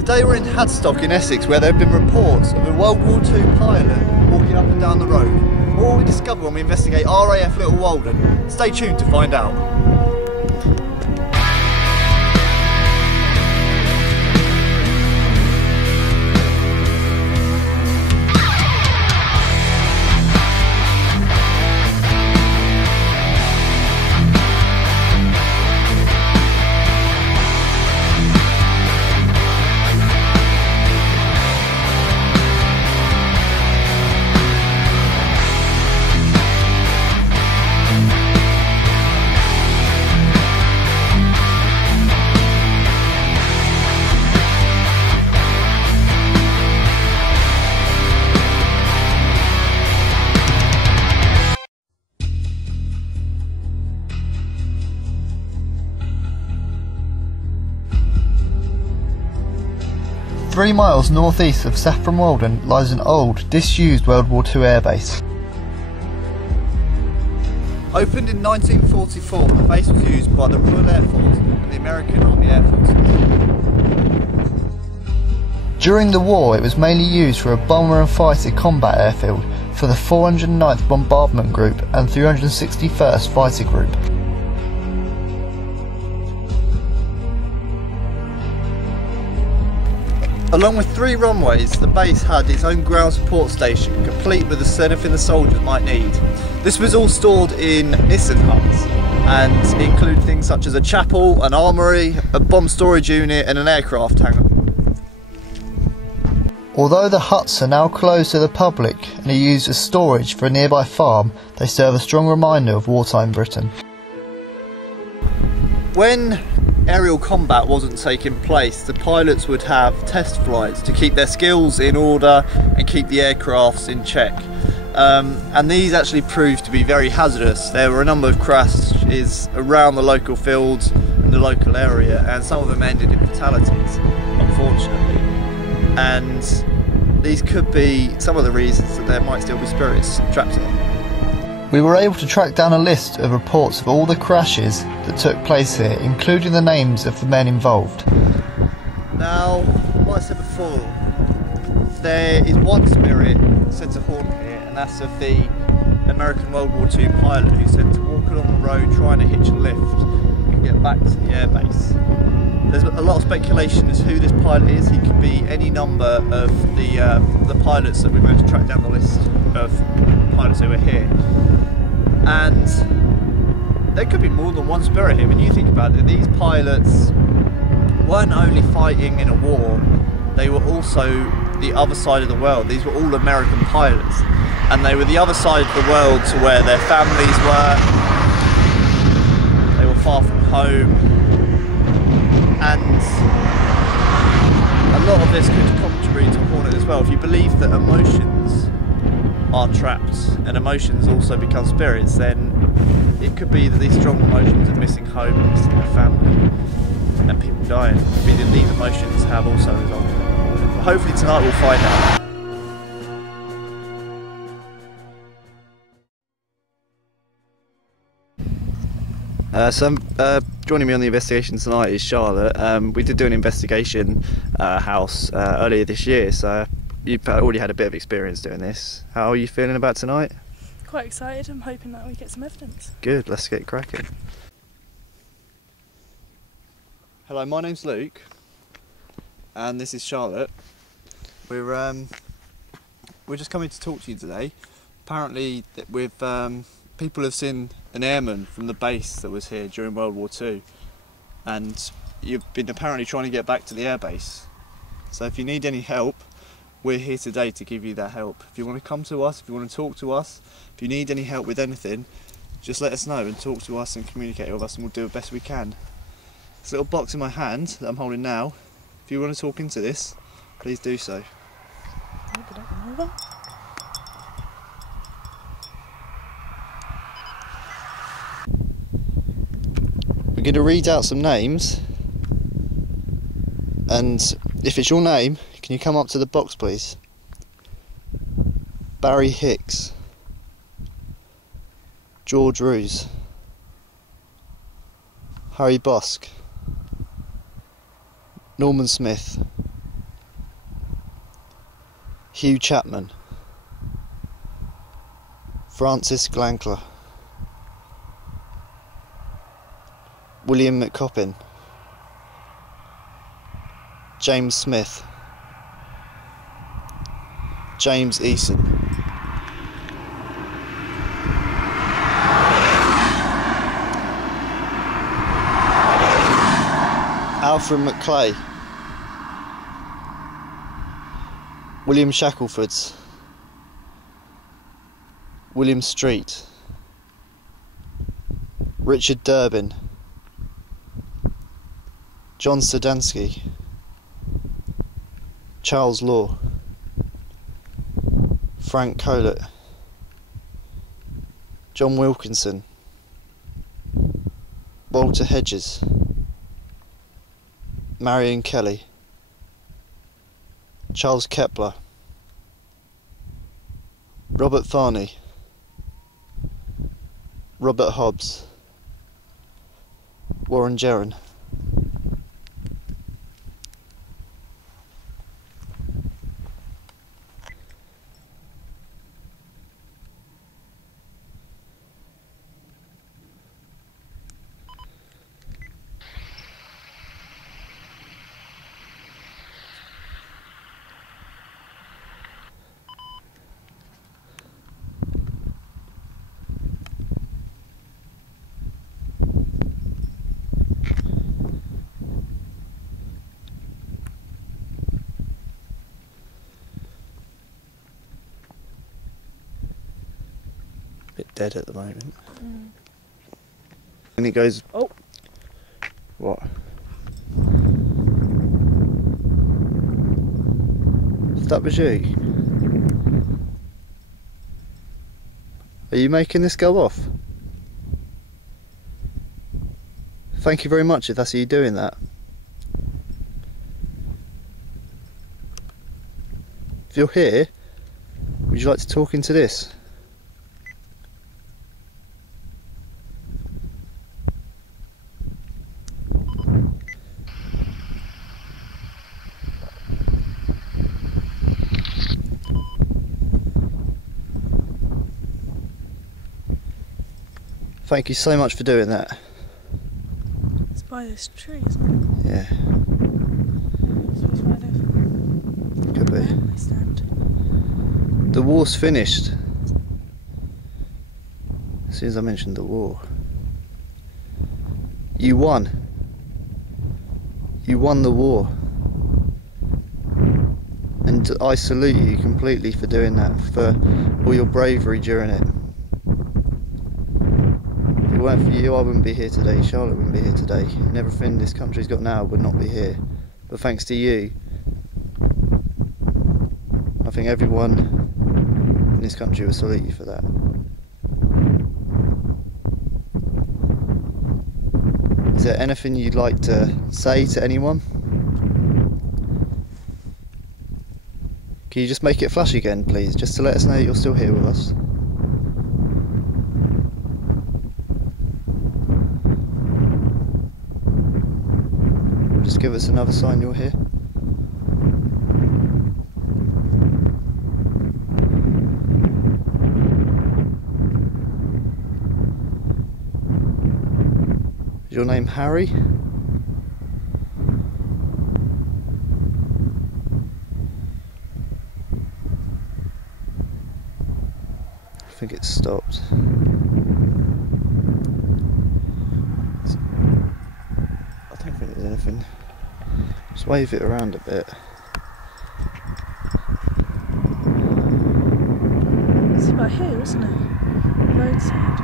Today we're in Hadstock in Essex, where there have been reports of a World War II pilot walking up and down the road. What will we discover when we investigate RAF Little Walden? Stay tuned to find out. 3 miles northeast of Saffron Walden lies an old, disused World War II airbase. Opened in 1944, the base was used by the Royal Air Force and the American Army Air Force. During the war, it was mainly used for a bomber and fighter combat airfield for the 409th Bombardment Group and 361st Fighter Group. Along with 3 runways, the base had its own ground support station, complete with anything the soldiers might need. This was all stored in Nissen huts and included things such as a chapel, an armoury, a bomb storage unit and an aircraft hangar. Although the huts are now closed to the public and are used as storage for a nearby farm, they serve a strong reminder of wartime Britain. When aerial combat wasn't taking place, the pilots would have test flights to keep their skills in order and keep the aircrafts in check. And these actually proved to be very hazardous. There were a number of crashes around the local fields and the local area, and some of them ended in fatalities, unfortunately. And these could be some of the reasons that there might still be spirits trapped in them. We were able to track down a list of reports of all the crashes that took place here, including the names of the men involved. Now, like I said before, there is one spirit said to haunt here, and that's of the American World War II pilot who said to walk along the road trying to hitch a lift and get back to the airbase. There's a lot of speculation as to who this pilot is. He could be any number of the pilots that we've managed to track down the list of pilots who were here. And there could be more than one spirit here. When you think about it, these pilots weren't only fighting in a war, they were also the other side of the world. These were all American pilots, and they were the other side of the world to where their families were. They were far from home, and a lot of this could contribute to haunting as well. If you believe that emotions are trapped and emotions also become spirits, then it could be that these strong emotions of missing home, missing their family and people dying, it could be that these emotions have also resulted in haunting. But hopefully tonight we'll find out. Joining me on the investigation tonight is Charlotte. We did do an investigation house earlier this year, so you've already had a bit of experience doing this. How are you feeling about tonight? Quite excited. I'm hoping that we get some evidence. Good, let's get cracking. Hello, my name's Luke and this is Charlotte. We're just coming to talk to you today. Apparently people have seen an airman from the base that was here during World War II, and you've been apparently trying to get back to the airbase. So if you need any help, we're here today to give you that help. If you want to come to us, if you want to talk to us, if you need any help with anything, just let us know and talk to us and communicate with us, and we'll do the best we can. This little box in my hand that I'm holding now, if you want to talk into this, please do so. We're going to read out some names, and if it's your name, can you come up to the box please? Barry Hicks, George Roos, Harry Bosk, Norman Smith, Hugh Chapman, Francis Glankler, William McCoppin, James Smith, James Eason, Alfred McClay, William Shacklefords, William Street, Richard Durbin, John Sedansky, Charles Law, Frank Collett, John Wilkinson, Walter Hedges, Marion Kelly, Charles Kepler, Robert Farney, Robert Hobbs, Warren Gerron. Bit dead at the moment. And it goes. Oh. What? That was you. Are you making this go off? Thank you very much if that's you doing that. If you're here, would you like to talk into this? Thank you so much for doing that. It's by this tree, isn't it? Yeah. So it's where they've Could be. they stand. The war's finished. As soon as I mentioned the war. You won. You won the war. And I salute you completely for doing that, for all your bravery during it. If it weren't for you, I wouldn't be here today, Charlotte wouldn't be here today, and everything this country's got now would not be here. But thanks to you, I think everyone in this country will salute you for that. Is there anything you'd like to say to anyone? Can you just make it flash again, please, just to let us know that you're still here with us? Or just give us another sign you're here. Is your name Harry? I think it's stopped. I don't think there's anything. Just wave it around a bit. It's about here, isn't it? Roadside.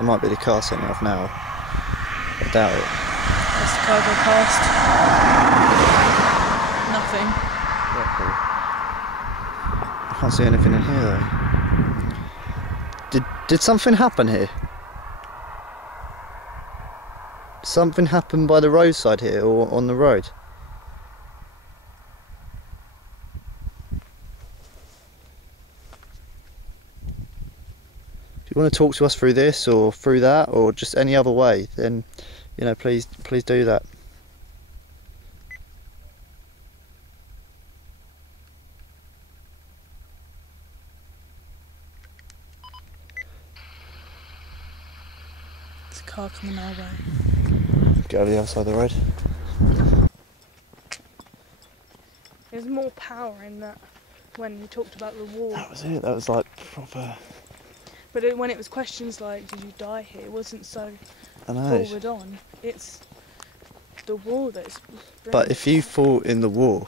It might be the car setting off now. I doubt it. There's the car go past. Nothing. I can't see anything in here though. Did something happen here? Something happened by the roadside here or on the road? If you want to talk to us through this or through that or just any other way, then you know, please do that. car coming our way. Get over the other side of the road. There's more power in that when you talked about the war. That was it, that was like proper... But when it was questions like, did you die here, it wasn't so I know. forward on. It's the war that's... But if you fought in the war,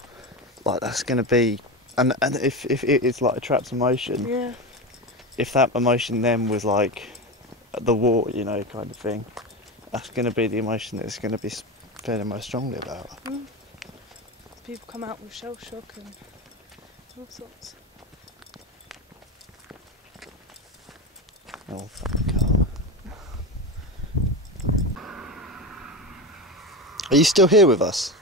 like that's going to be... And if it's like a trapped emotion, Yeah. if that emotion then was like the war, you know, kind of thing, that's going to be the emotion that's going to be feeling most strongly about. Mm. People come out with shell shock and all sorts. Oh, fucking car. Are you still here with us?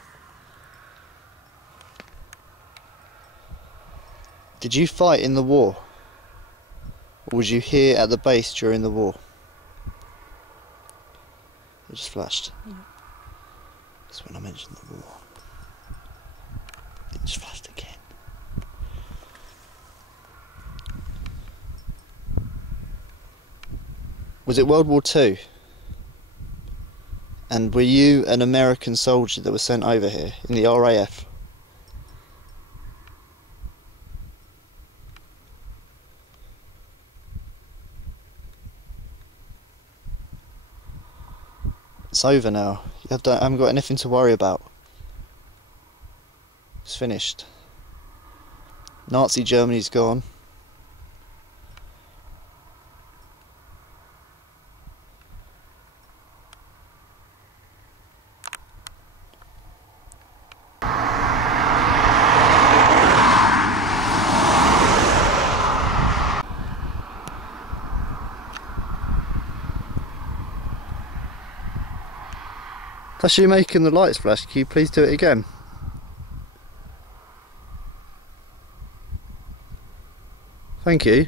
Did you fight in the war? Or was you here at the base during the war? It just flashed. Yeah. That's when I mentioned the war. It just flashed again. Was it World War II? And were you an American soldier that was sent over here in the RAF? It's over now. You haven't got anything to worry about. It's finished. Nazi Germany's gone. That's you making the lights flash. Can you please do it again? Thank you.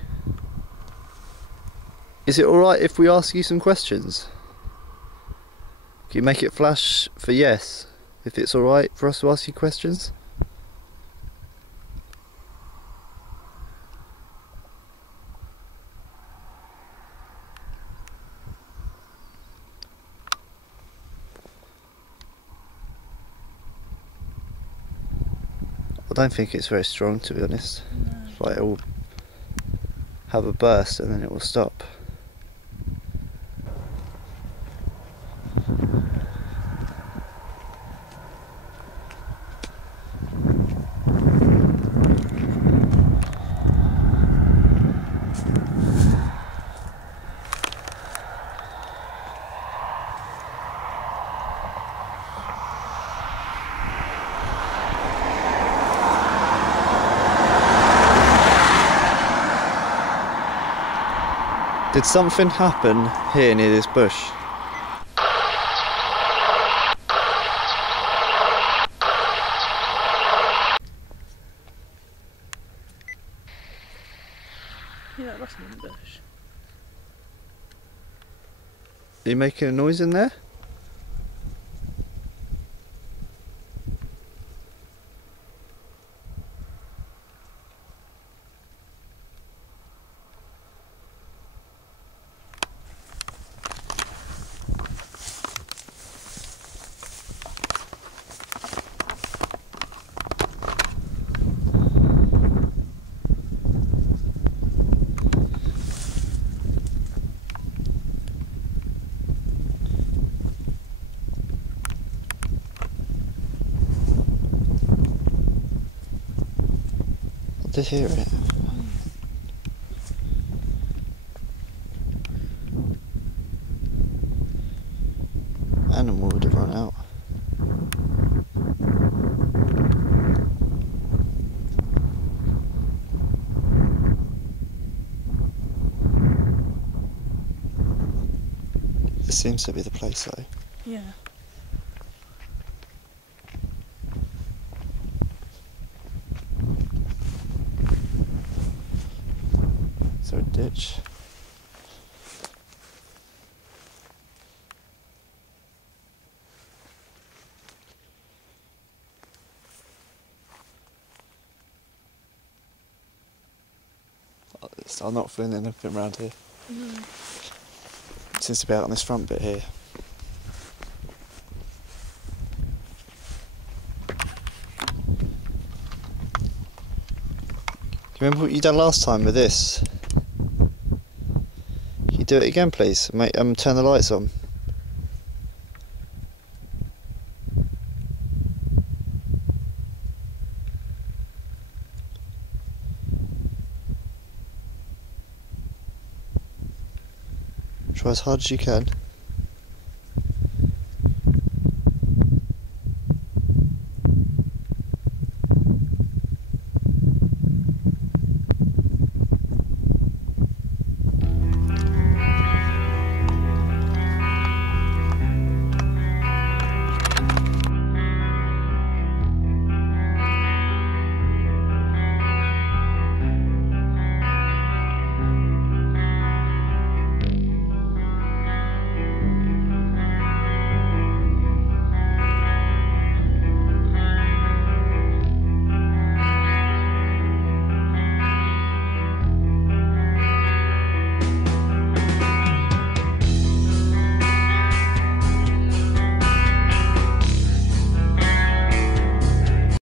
Is it alright if we ask you some questions? Can you make it flash for yes, if it's alright for us to ask you questions? I don't think it's very strong, to be honest. No. It's like it will have a burst and then it will stop. Did something happen here near this bush? Yeah, that must have been the bush. Are you making a noise in there? I did hear it. Animal would have run out. This seems to be the place though. Yeah. Is there a ditch? I'm not feeling anything around here. No. seems to be out on this front bit here. Do you remember what you done last time with this? Can you do it again, please? Mate, turn the lights on. Try as hard as you can.